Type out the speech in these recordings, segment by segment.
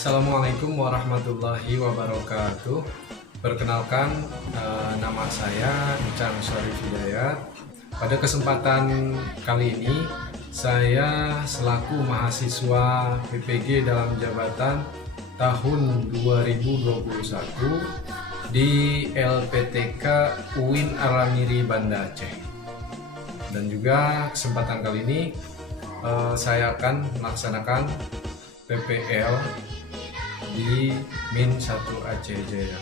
Assalamualaikum warahmatullahi wabarakatuh. Perkenalkan, nama saya Ican Syarif Hidayat. Pada kesempatan kali ini, saya selaku mahasiswa PPG dalam jabatan tahun 2021 di LPTK UIN Aramiri Banda Aceh. Dan juga kesempatan kali ini saya akan melaksanakan PPL di Min 1 Aceh Jaya.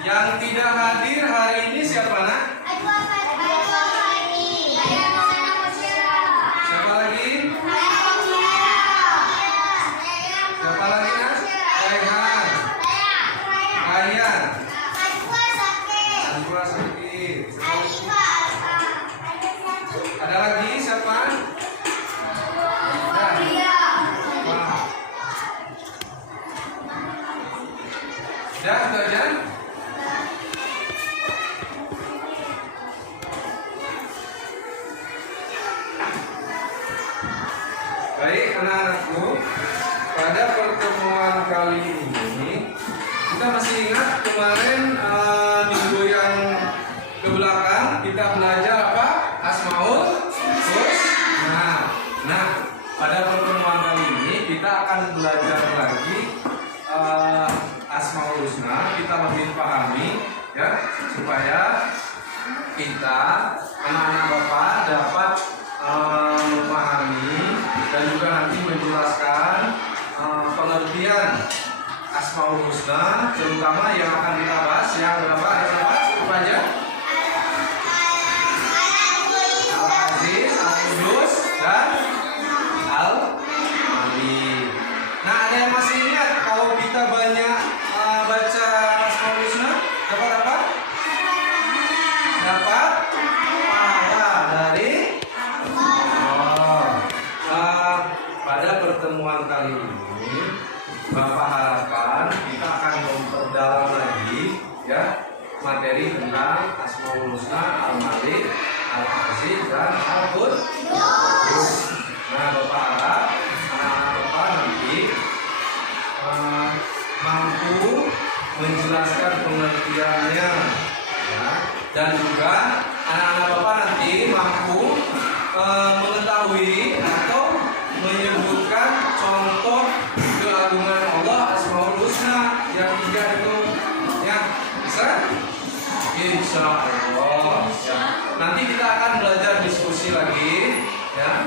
Yang tidak hadir hari ini siapa, nak? Siapa lagi? Siapa lagi, nak? Rehan, Ryan, Anwar sakit. Ada lagi siapa? Dah, itu aja. Baik anak-anakku, pada pertemuan kali ini kita masih ingat kemarin minggu yang kebelakang kita belajar apa? Asmaul Husna. Nah, pada pertemuan kali ini kita akan belajar lagi Asmaul Husna, kita lebih pahami ya, supaya kita anak-anak Bapak dapat memahami dan juga nanti menjelaskan pengertian Asmaul Husna, terutama yang akan kita bahas yang berapa? Apa aja? Al-Aziz, Al-Qudus, dan Al-Alim. Nah, ada yang masih ingat kalau kita banyak baca Asmaul Husna dapat apa? Dapat pahala dari pada pertemuan kali ini, Bapak harapkan kita akan memperdalam lagi ya materi tentang Asmaul Husna, Al-Malik, Al-Aziz, dan Al-Qudus. Nah, Bapak harap anak-anak Bapak nanti mampu menjelaskan pengertiannya ya, dan juga anak-anak Bapak nanti mampu mengetahui atau menyebutkan contoh keagungan Allah Asmaul Husna yang 3 itu ya, bisa? Insya Allah ya. Nanti kita akan belajar diskusi lagi ya,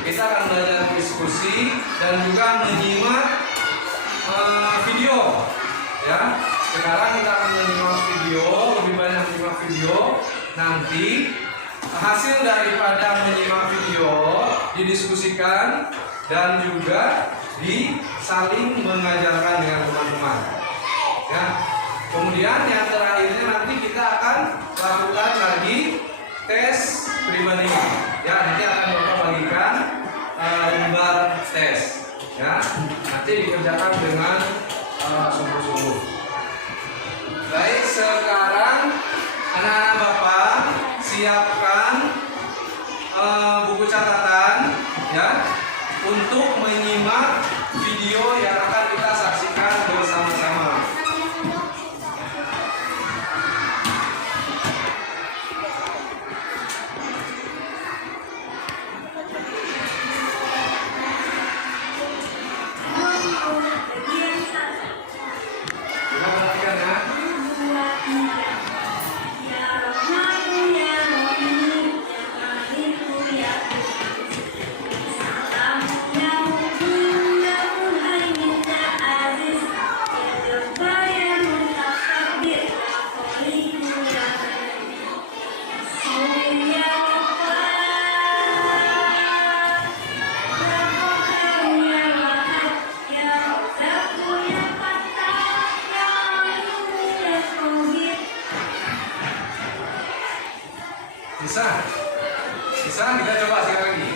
kita akan belajar diskusi dan juga menyimak video ya. Sekarang kita akan menyimak video, lebih banyak menyimak video. Nanti hasil daripada menyimak video didiskusikan dan juga saling mengajarkan dengan teman-teman. Ya, Kemudian yang terakhirnya nanti kita akan lakukan lagi tes pribadi. Ya, nanti akan Bapak bagikan lembar tes. Ya, nanti dikerjakan dengan sungguh-sungguh. Baik, sekarang anak-anak Bapak siapkan buku catatan ya untuk menyimak video yang akan kita saksikan bersama-sama. Bisa kita coba sekali lagi.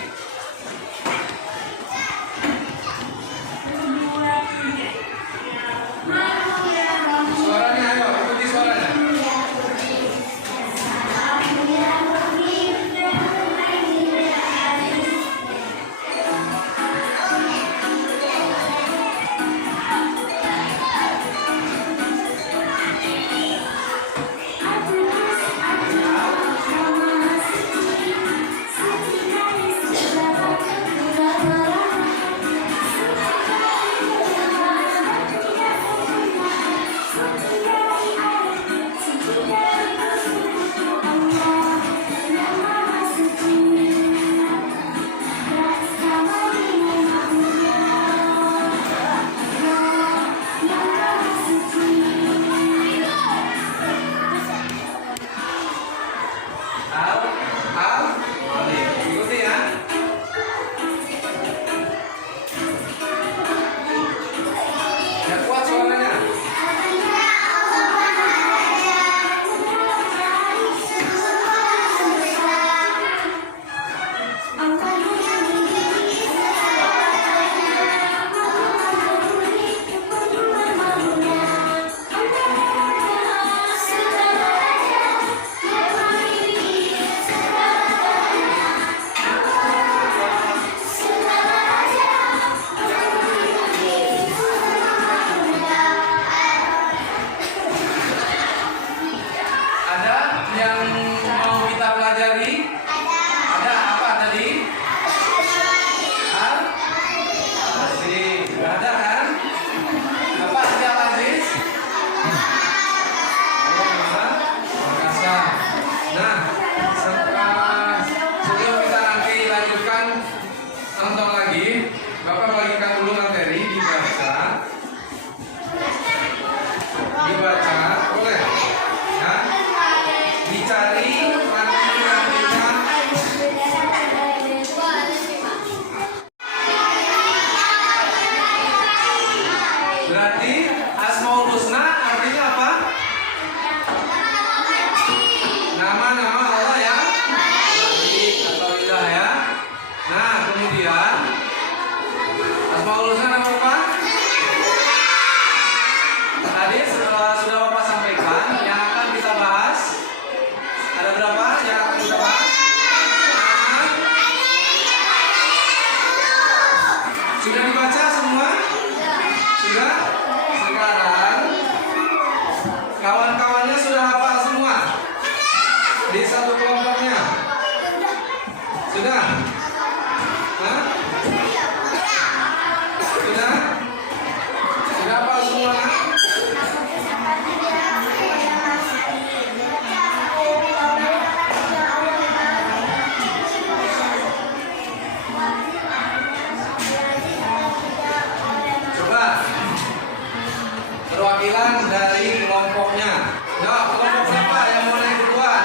Suaranya ayo, ikuti suaranya. Perwakilan dari kelompoknya. Ya, kelompok siapa yang mau naik duluan?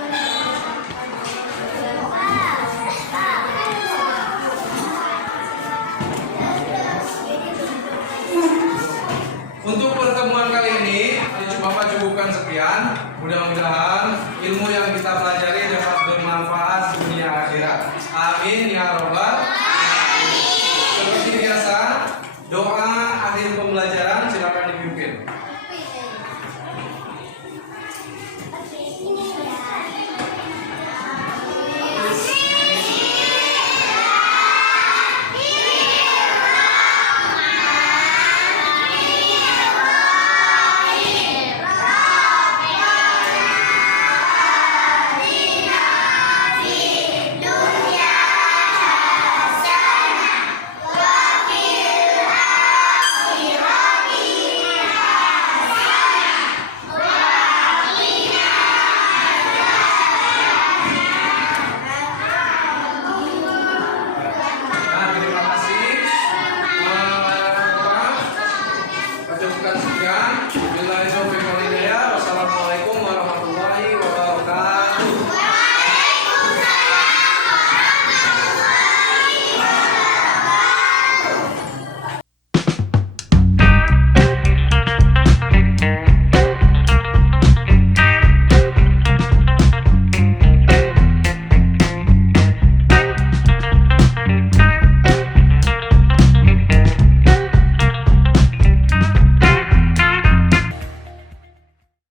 ya.